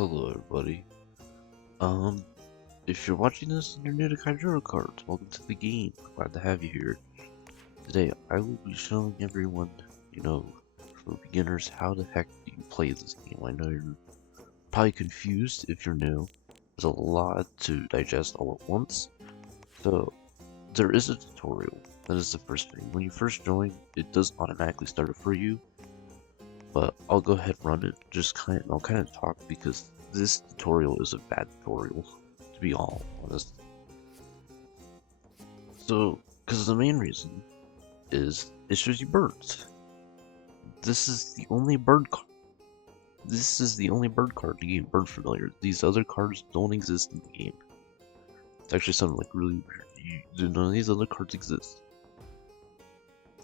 Hello everybody. Um, if you're watching this and you're new to Kaijuro Cards, welcome to the game. Glad to have you here. Today I will be showing everyone, for beginners, how the heck do you play this game. I know you're probably confused if you're new. There's a lot to digest all at once. So, there is a tutorial. That is the first thing. When you first join, it does automatically start it for you. But I'll go ahead and run it. I'll kind of talk because this tutorial is a bad tutorial, to be all honest. So, because the main reason is it shows you birds. This is the only bird card. This is the only bird card in the game, Bird Familiar. These other cards don't exist in the game. It's actually something like really weird. None of these other cards exist.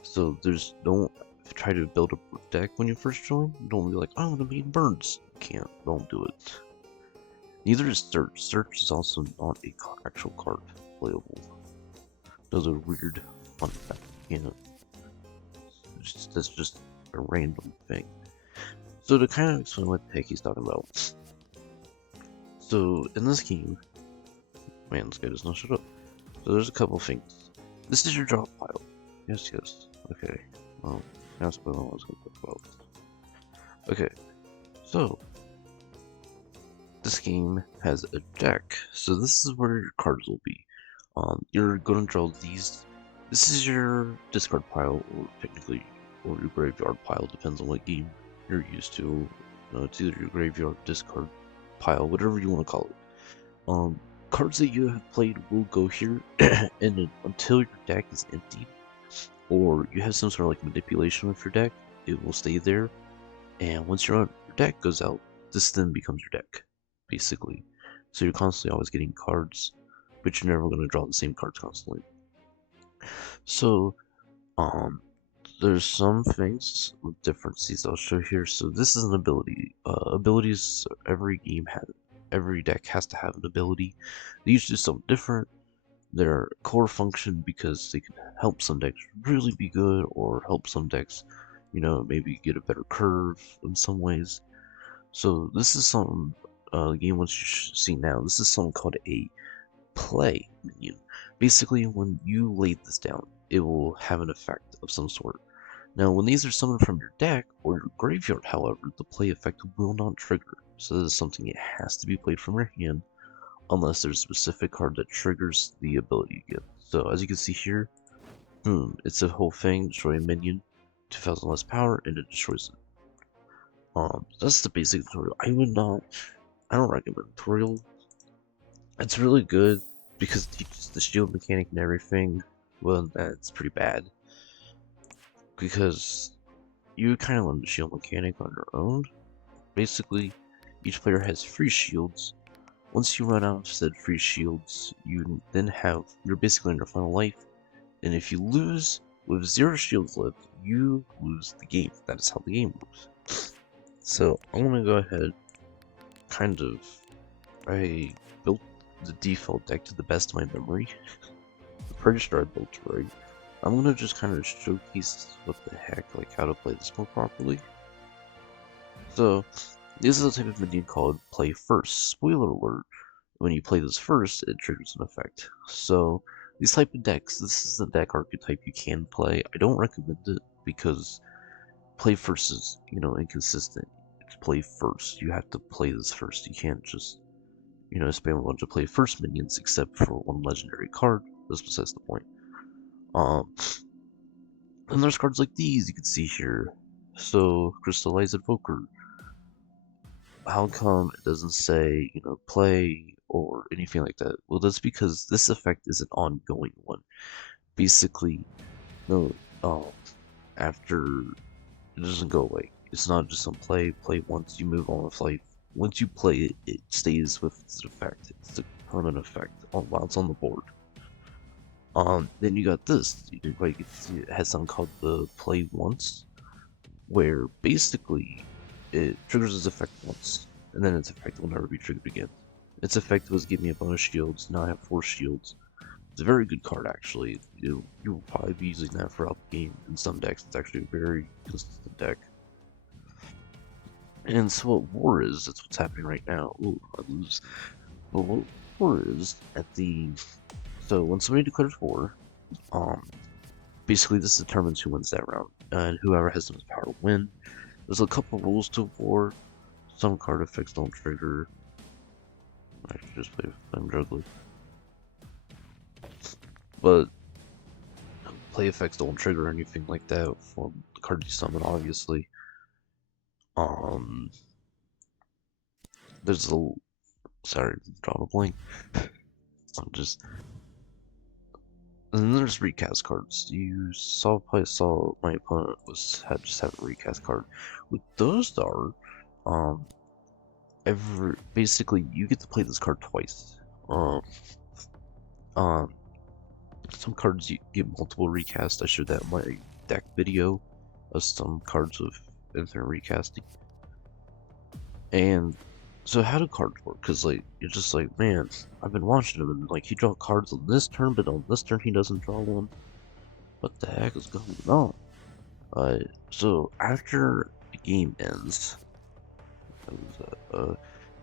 So don't try to build a deck when you first join. Don't be like, I want to be birds. You can't. Don't do it. Neither is search. Search is also not a actual card playable. Those are weird fun fact. That's just a random thing. So to kind of explain what the heck he's talking about. So in this game, man, this guy does not shut up. So there's a couple things. This is your drop pile. Yes. Okay. That's what I was going to talk about. Okay. So this game has a deck. So this is where your cards will be. You're going to draw these. This is your discard pile, or technically, or your graveyard pile, depends on what game you're used to. It's either your graveyard, discard pile, whatever you want to call it. Cards that you have played will go here, and until your deck is empty, or you have some sort of like manipulation with your deck, it will stay there. And once your deck goes out, this then becomes your deck, basically. So you're constantly always getting cards, but you're never going to draw the same cards constantly. So, there's some things with differences I'll show here. So this is an ability. Abilities, every deck has to have an ability. They usually do something different. Their core function, because they can help some decks really be good, or help some decks, maybe get a better curve in some ways. So this is something, the game wants you to see now. This is something called a play minion. Basically, when you lay this down, it will have an effect of some sort. Now, when these are summoned from your deck or your graveyard, however, the play effect will not trigger. So this is something it has to be played from your hand, unless there's a specific card that triggers the ability you get. So as you can see here, boom, it's a whole thing, destroy a minion, 2000 less power, and it destroys it. That's the basic tutorial. I don't recommend the tutorial. It's really good because it teaches the shield mechanic and everything. Well, that's pretty bad, because you kind of learn the shield mechanic on your own. Basically, each player has free shields. Once you run out of said free shields, you're basically on your final life, and if you lose with 0 shields left, you lose the game. That is how the game works. So I'm gonna go ahead, I built the default deck to the best of my memory. I'm pretty sure I built it right. I'm gonna just kind of showcase what the heck, like how to play this more properly. So, this is a type of minion called play first. Spoiler alert, when you play this first, it triggers an effect. So, these type of decks, this is the deck archetype you can play. I don't recommend it because play first is, inconsistent. It's play first. You have to play this first. You can't just, spam a bunch of play first minions except for one legendary card. That's besides the point. And there's cards like these you can see here. So, Crystallized Evoker. How come it doesn't say, play or anything like that? Well, that's because this effect is an ongoing one. Basically, no, after it doesn't go away. It's not just on play once, you move on with life. Once you play it, it stays with its effect. It's a permanent effect while it's on the board. Then you got this. You can quite get to see it has something called the play once, where basically it triggers its effect once, and then its effect will never be triggered again. Its effect was give me a bonus shields. Now I have 4 shields. It's a very good card, actually. You will probably be using that throughout the game. In some decks, it's actually a very consistent deck. And so what war is, that's what's happening right now. Ooh, I lose. But what war is at the, so when somebody declares war, basically this determines who wins that round, and whoever has the most power will win. There's a couple rules to war. Some card effects don't trigger. I should just play Flame Juggler. But play effects don't trigger anything like that for the card you summon, obviously. There's a, sorry, drawing a blank. I'm just, and then there's recast cards. You probably saw my opponent just had a recast card. What those are, um, basically you get to play this card twice. Um, um, some cards you get multiple recast. I showed that in my deck video of some cards with infinite recasting. And so how do cards work? Because like you're just like, man, I've been watching him and like he draw cards on this turn, but on this turn he doesn't draw one. What the heck is going on? So after the game ends,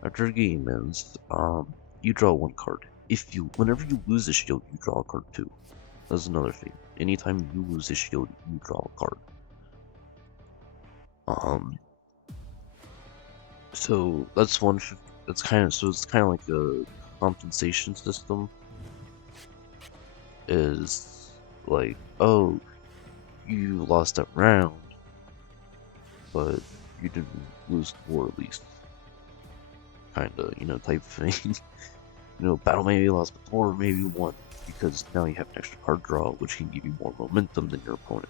after the game ends, you draw one card. Whenever you lose a shield, you draw a card too. That's another thing. Anytime you lose a shield, you draw a card. So that's one. It's kind of like a compensation system. Is like, oh, you lost that round, but you didn't lose the war at least. Kinda, type thing. Battle maybe lost, but war maybe won because now you have an extra card draw, which can give you more momentum than your opponent.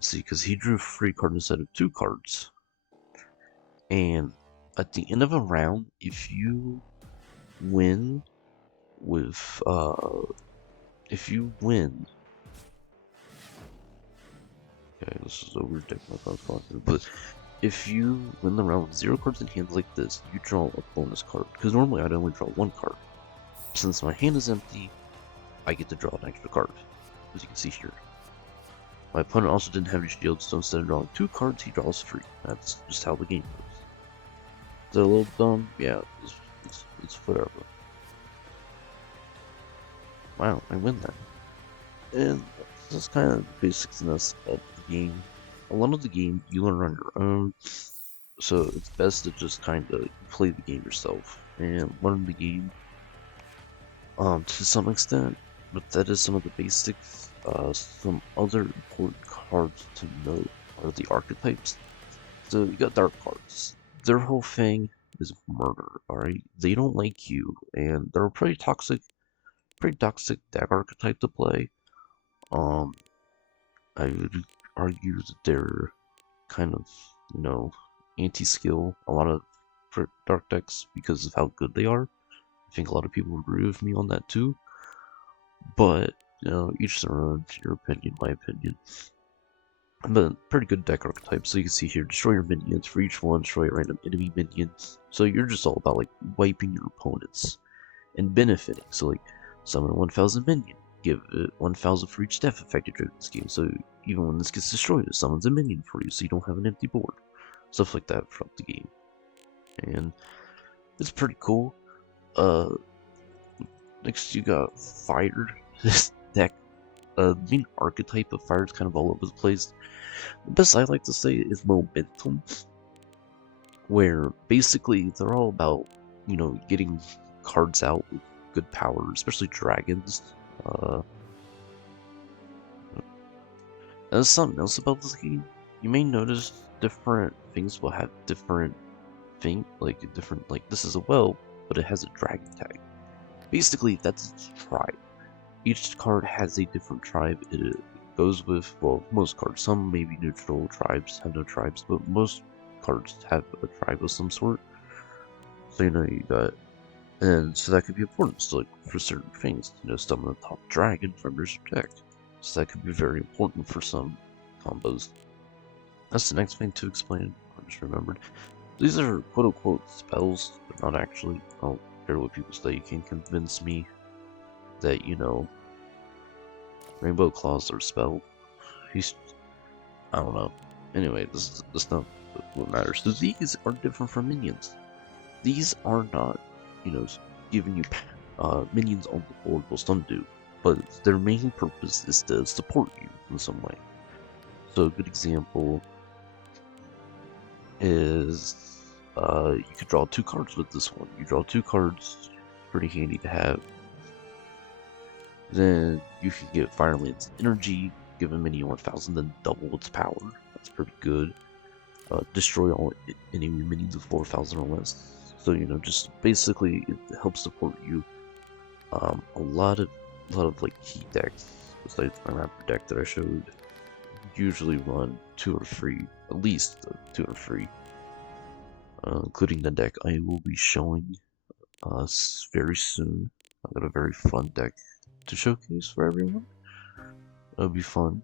See, because he drew 3 cards instead of 2 cards. And at the end of a round, if you win with, if you win, okay, this is a weird deck my thoughts talking, but if you win the round with 0 cards in hand like this, you draw a bonus card. Because normally I'd only draw 1 card. Since my hand is empty, I get to draw an extra card, as you can see here. My opponent also didn't have any shields, so instead of drawing 2 cards, he draws 3. That's just how the game goes. Is that a little dumb? Yeah, it's whatever. Wow, I win that. And that's kind of the basicness of the game. A lot of the game you learn on your own, so it's best to just kind of play the game yourself and learn the game to some extent. But that is some of the basics. Some other important cards to note are the archetypes. So you got dark cards. Their whole thing is murder, alright? They don't like you, and they're a pretty toxic deck archetype to play. I would argue that they're kind of, anti-skill a lot of dark decks because of how good they are. I think a lot of people would agree with me on that too. But, each their own, your opinion, my opinion. But pretty good deck archetype. So you can see here, destroy your minions. For each one, destroy a random enemy minions. So you're just all about like wiping your opponents and benefiting. So like summon 1,000 minion, give it 1,000 for each death affected during this game. So even when this gets destroyed, it summons a minion for you, so you don't have an empty board. Stuff like that throughout the game, and it's pretty cool. Next you got Fire. This deck, being archetype of Fire is kind of all over the place. The best I like to say is Momentum, where basically they're all about, getting cards out with good power, especially dragons. There's something else about this game. You may notice different things will have different like this is a well, but it has a dragon tag. Basically, that's its tribe. Each card has a different tribe. It goes with, well, most cards. Some may be neutral tribes, have no tribes, but most cards have a tribe of some sort. So you got, and so that could be important. So like for certain things, summon a top dragon from your deck. So that could be very important for some combos. That's the next thing to explain. I just remembered. These are quote-unquote spells, but not actually. I don't care what people say. You can convince me that, Rainbow Claws are a spell. I don't know. Anyway, that's not what matters. So these are different from minions. These are not, you know, giving you minions on the board. Well, some do, but their main purpose is to support you in some way. So a good example is you could draw 2 cards with this one. You draw 2 cards, pretty handy to have. Then you can get Firelance Energy, give a minion 1000, then double its power. That's pretty good. Destroy all enemy minions of 4000 or less. So you know, just basically it helps support you. A lot of like key decks besides my Raptor deck that I showed usually run 2 or 3, at least 2 or 3, including the deck I will be showing very soon. I've got a very fun deck to showcase for everyone. It'll be fun.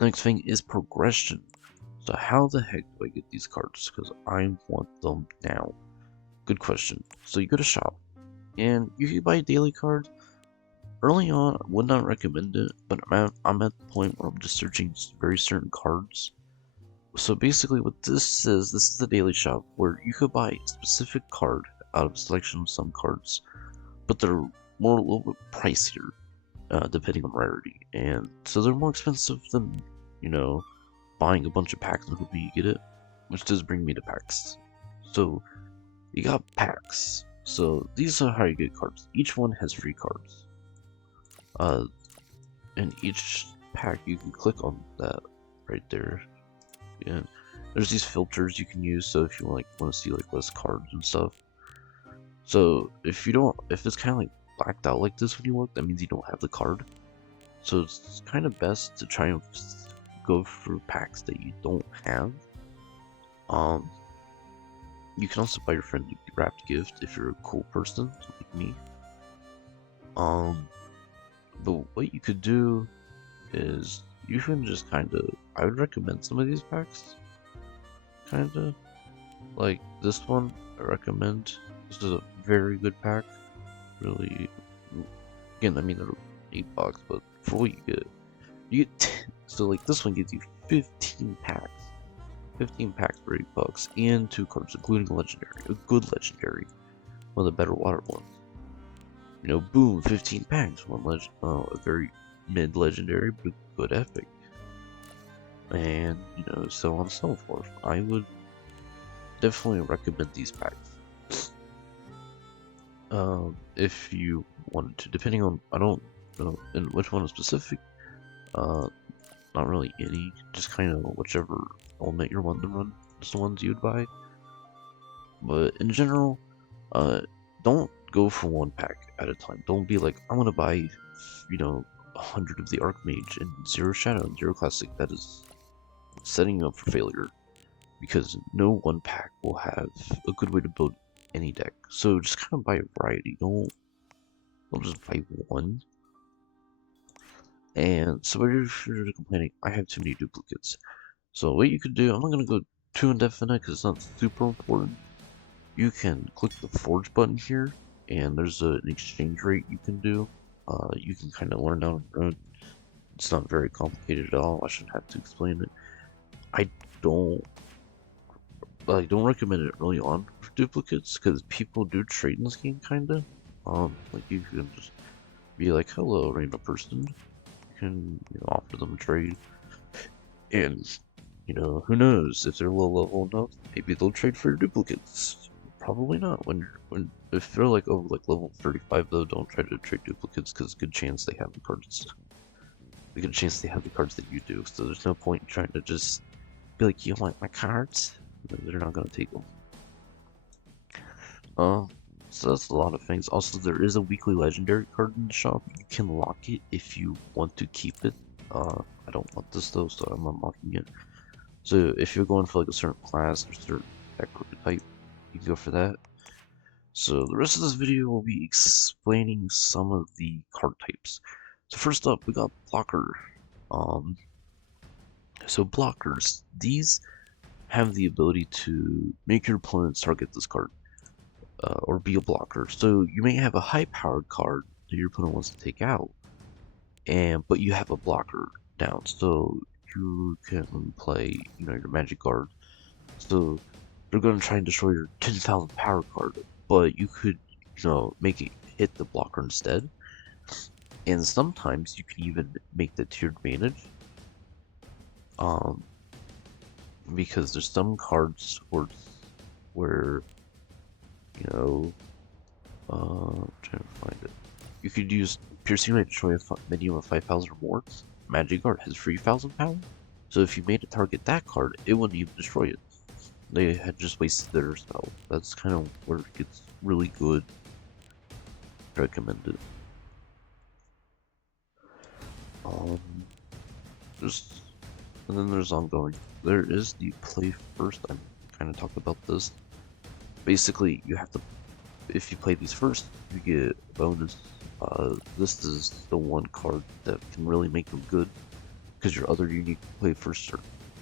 Next thing is progression. So how the heck do I get these cards? Because I want them now. Good question. So you go to shop, and you can buy daily cards. Early on, I would not recommend it, but I'm at the point where I'm just searching very certain cards. So basically what this is the daily shop where you could buy a specific card out of a selection of some cards, but they're a little bit pricier, depending on rarity. And so they're more expensive than, you know, buying a bunch of packs and hoping you get it, which does bring me to packs. So you got packs. So these are how you get cards. Each one has 3 cards. And each pack you can click on that right there. And there's these filters you can use. So if you want to see like less cards and stuff. So if it's kind of like blacked out like this when you look, that means you don't have the card. So it's kind of best to try and go for packs that you don't have. You can also buy your friend a wrapped gift if you're a cool person like me. But what you could do is you can just I would recommend some of these packs. Like this one, I recommend. This is a very good pack. Really, again, I mean they're $8, but for what you get so like this one gives you 15 packs. 15 packs for $8 and 2 cards, including a legendary, a good legendary, one of the better water ones. You know, boom, 15 packs, a very mid legendary, but a good epic, and you know, so on and so forth. I would definitely recommend these packs. If you wanted to, depending on, I don't know in which one is specific. Not really any, just kind of whichever element you're wanting to run, just the ones you'd buy. But in general, don't go for 1 pack at a time. Don't be like, I'm gonna buy, you know, 100 of the Archmage and 0 Shadow and 0 Classic. That is setting you up for failure, because no 1 pack will have a good way to build any deck. So just kind of buy a variety. Don't just buy 1. And so if you're complaining, I have too many duplicates. So what you could do, I'm not going to go too in-depth in it because it's not super important. You can click the forge button here, and there's an exchange rate you can do. You can kind of learn down the road. It's not very complicated at all. I shouldn't have to explain it. I don't recommend it early on for duplicates because people do trade in this game, kinda. Like you can just be like, "Hello, random person." Can offer them a trade, and you know, who knows, if they're low level enough, maybe they'll trade for your duplicates. Probably not. If they're like over like level 35 though, don't try to trade duplicates because good chance they have the cards. A good chance they have the cards that you do. So there's no point in trying to just be like, you want my cards? They're not gonna take them. So that's a lot of things. Also, there is a weekly legendary card in the shop. You can lock it if you want to keep it. I don't want this though, so I'm unlocking it. So if you're going for like a certain class or certain archetype, you can go for that. So the rest of this video will be explaining some of the card types. So first up, we got blocker. So blockers, these have the ability to make your opponents target this card. Or be a blocker. So you may have a high-powered card that your opponent wants to take out, but you have a blocker down. So you can play, you know, your magic card. So they're gonna try and destroy your 10,000 power card, but you could, you know, make it hit the blocker instead. And sometimes you can even make that to your advantage. Because there's some cards where you know, I'm trying to find it. You could use piercing to destroy a minion of 5,000 or more. Magic card has 3,000 power. So if you made it target that card, it wouldn't even destroy it. They had just wasted their spell. That's kind of where it gets really good. Recommended. Um, just and then there's ongoing. There is the play first. I'm kind of talked about this. Basically, you have to. If you play these first, you get a bonus. This is the one card that can really make them good, because your other unique play first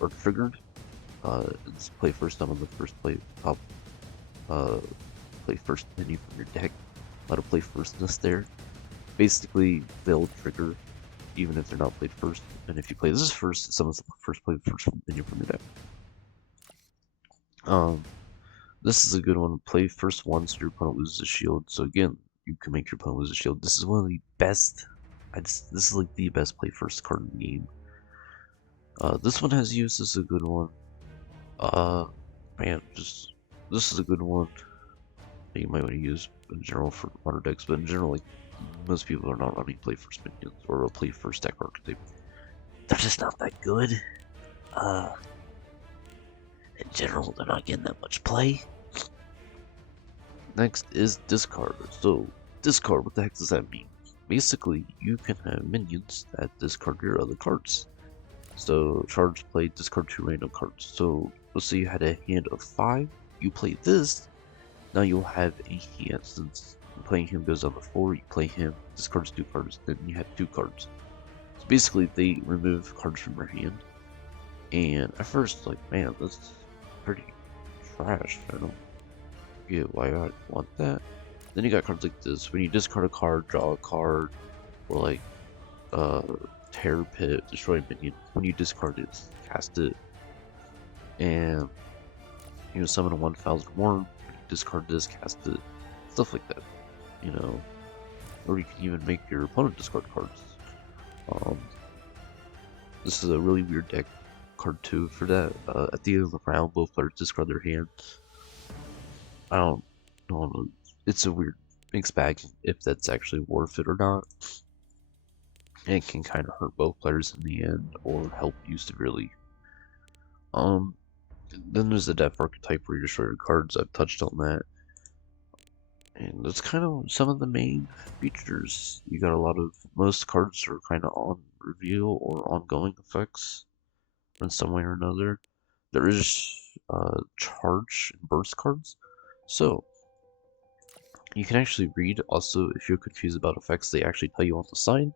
are triggered. It's play first on the first play top. Play first menu from your deck. A lot of play firstness there. Basically, they'll trigger even if they're not played first. And if you play this first, someone's first play first menu from your deck. This is a good one. Play first once your opponent loses a shield. So again, you can make your opponent lose a shield. This is one of the best. This is like the best play first card in the game. This one has use. This is a good one. Man, this is a good one that you might want to use in general for modern decks. But in general, like most people are not running play first minions or a play first deck archetype. They're just not that good. In general, they're not getting that much play. Next is discard. So, discard, what the heck does that mean? Basically, you can have minions that discard your other cards. So, charge play, discard 2 random cards. So, let's say you had a hand of 5, you play this, now you'll have a hand. Since playing him goes on the 4, you play him, discards 2 cards, then you have 2 cards. So basically, they remove cards from your hand. And at first, like, man, that's pretty trash. I don't get why I want that. Then you got cards like this. When you discard a card, draw a card, or like Terror Pit, destroy a minion. When you discard it, cast it, and you know, summon a 1,000 more. Discard this, cast it, stuff like that. You know, or you can even make your opponent discard cards. This is a really weird deck card too for that. At the end of the round, both players discard their hand. I don't know. It's a weird mixed bag if that's actually worth it or not. And it can kind of hurt both players in the end or help you severely. Then there's the death archetype where you destroy your cards. I've touched on that. And that's kind of some of the main features. You got a lot of, most cards are kind of on reveal or ongoing effects in some way or another. There is charge and burst cards. So, you can actually read also if you're confused about effects, they actually tell you on the sign.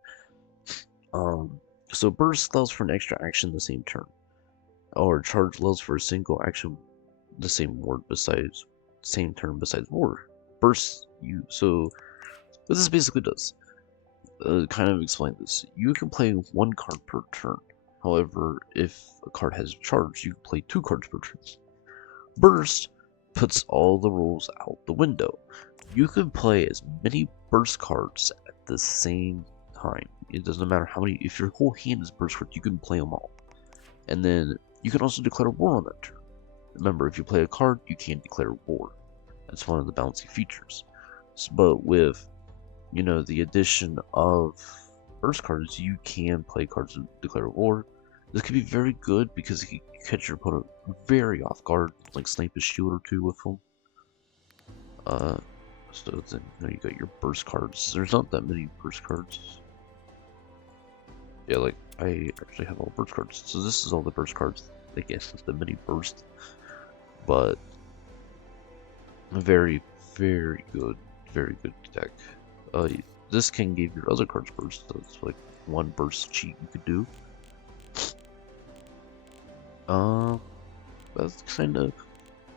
So burst allows for an extra action the same turn. Or charge allows for a single action the same word besides same turn besides war. Burst you so what this basically does, kind of explain this. You can play 1 card per turn. However, if a card has charge, you can play 2 cards per turn. Burst puts all the rules out the window. You can play as many burst cards at the same time. It doesn't matter how many. If your whole hand is burst cards, you can play them all. And then you can also declare war on that turn. Remember, if you play a card, you can't declare war. That's one of the balancing features. But with, you know, the addition of burst cards, you can play cards and declare war. This could be very good because you can catch your opponent very off guard, like snipe a shield or 2 with them. So then you got your burst cards. There's not that many burst cards. Yeah, like I actually have all burst cards. So this is all the burst cards. I guess it's the mini burst, but very, very good deck. This can give your other cards burst. So it's like 1 burst cheat you could do. That's kind of,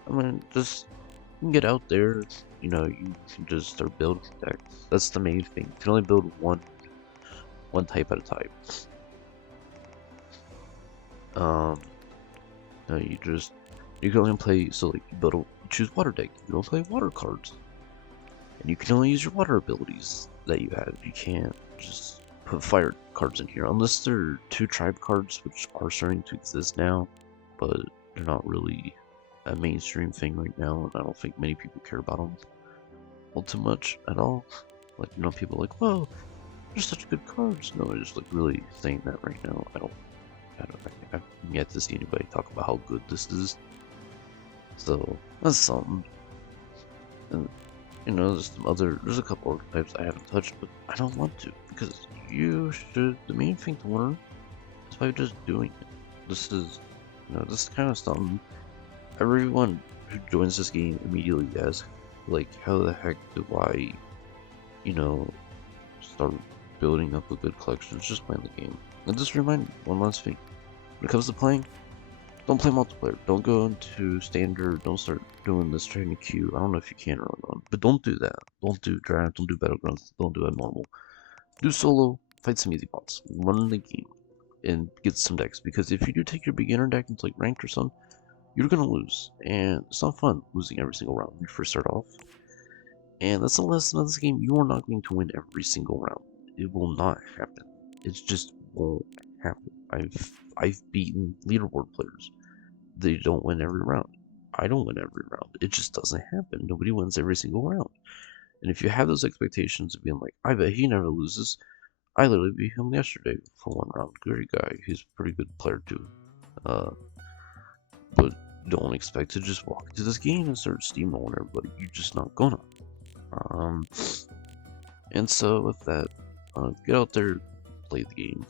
I mean, just you can get out there. You know, you can just start building decks. That's the main thing. You can only build one type at a time. Um, no, you can only play, so like you choose water deck. You don't play water cards, and you can only use your water abilities that you have. You can't just put fire cards in here unless they're 2 tribe cards, which are starting to exist now, but they're not really a mainstream thing right now, and I don't think many people care about them all too much at all. Like, people are like, whoa, they're such good cards. No, they're just like really saying that right now. I've yet to see anybody talk about how good this is. So that's something. And there's a couple archetypes I haven't touched, but I don't want to because the main thing to learn is by just doing it. This is, this is kind of something everyone who joins this game immediately asks, like, how the heck do I, you know, start building up a good collection? It's just playing the game. And just remind me one last thing: when it comes to playing, don't play multiplayer. Don't go into standard. Don't start doing this trying to queue. I don't know if you can run one, but don't do that. Don't do draft. Don't do battlegrounds. Don't do it normal. Do solo. Fight some easy bots. Run the game and get some decks. Because if you do take your beginner deck into like ranked or something, you're gonna lose, and it's not fun losing every single round when you first start off. And that's the lesson of this game. You are not going to win every single round. It will not happen. It just won't happen. I've beaten leaderboard players. They don't win every round. I don't win every round. It just doesn't happen. Nobody wins every single round. And if you have those expectations of being like, I bet he never loses, I literally beat him yesterday for 1 round. Great guy. He's a pretty good player too. But don't expect to just walk into this game and start steamrolling everybody. You're just not gonna. And so with that, get out there, play the game.